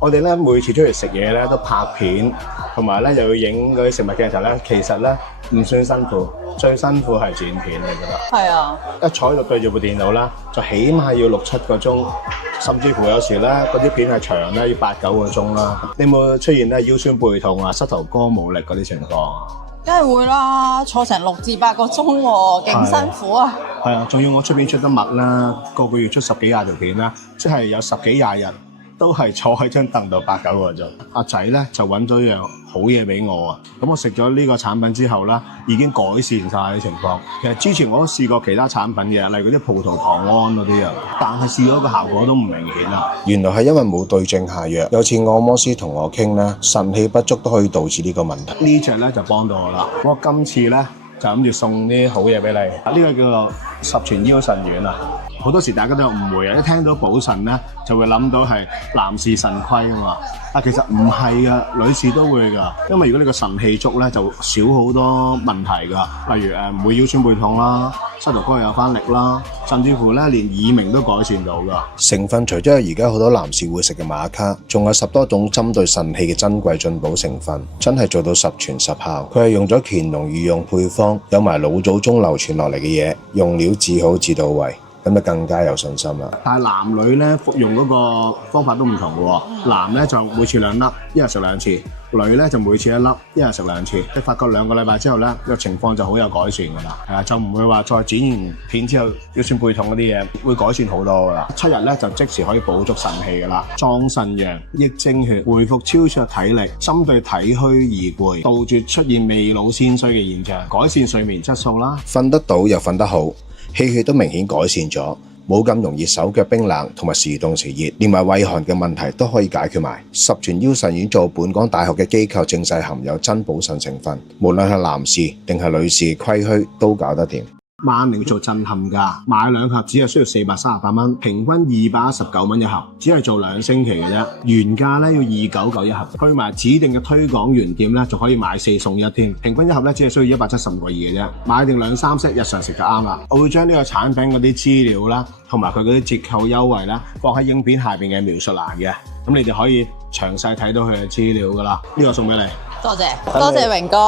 我哋咧每次出去食嘢咧都拍片，同埋咧又要影嗰啲食物鏡頭咧，其實咧唔算辛苦，最辛苦係剪片，你覺得？係啊，一坐喺度對住部電腦啦，就起碼要6、7個鐘，甚至乎有時咧嗰啲片係長咧要8、9個鐘啦。你有冇出現咧腰酸背痛啊、膝頭哥冇力嗰啲情況啊？梗係會啦，坐成6至8個鐘喎，勁辛苦啊！係啊，仲要我出片出得密啦，個月出10幾廿條片啦，即係有10幾廿日都係坐喺張凳度8、9個鐘。阿仔咧就揾咗樣好嘢俾我啊！咁我食咗呢個產品之後啦，已經改善晒啲情況。其實之前我都試過其他產品嘅，例如嗰啲葡萄糖胺嗰啲啊，但係試咗個效果都唔明顯啊。原來係因為冇對症下藥。有次按摩師同我傾咧，腎氣不足都可以導致呢個問題。呢隻咧就幫到我啦。我今次咧就諗住送啲好嘢俾你。呢個叫做十全腰腎丸啊！好多時大家都有誤會啊！一聽到補腎咧，就會諗到係男士腎虧啊嘛。但其實唔係噶，女士都會噶。因為如果你個腎氣足咧，就少好多問題噶。例如唔會腰酸背痛啦，膝頭哥有翻力啦，甚至乎咧連耳鳴都改善到噶。成分除咗係而家好多男士會食嘅瑪卡，仲有10多種針對腎氣嘅珍貴進補成分，真係做到10全10效。佢係用咗乾隆御用配方，有埋老祖宗流傳落嚟嘅嘢，用料至好至到位。咁就更加有信心啦。但係男女咧服用嗰個方法都唔同嘅喎。男咧就每次2粒，一日食2次；女咧就每次1粒，一日食2次。你發覺2個禮拜之後咧，個情況就好有改善㗎啦。係啊，就唔會話再剪完片之後腰酸背痛嗰啲嘢會改善好多㗎啦。7日咧就即時可以補足腎氣㗎啦，壯腎陽、益精血、恢復超卓體力，針對體虛易攰，杜絕出現未老先衰嘅現象，改善睡眠質素啦。瞓得到又瞓得好。氣血都明顯改善咗，冇咁容易手腳冰冷同埋時凍時熱，連埋畏寒嘅問題都可以解決埋。十全腰腎丸做本港大學嘅機構證實含有真補腎成分，無論係男士定係女士虧虛都搞得掂。萬寧做震撼價，買2盒只係需要438蚊，平均219蚊一盒，只係做2星期嘅啫。原價咧要299一盒，去埋指定嘅推廣原店咧，仲可以買4送1添，平均一盒咧只係需要175個2嘅啫。買定2、3 set 日常食就啱啦。我會將呢個產品嗰啲資料啦，同埋佢嗰啲折扣優惠啦，放喺影片下邊嘅描述欄嘅，咁你哋可以詳細睇到佢嘅資料噶啦。呢個送俾你，多謝榮哥。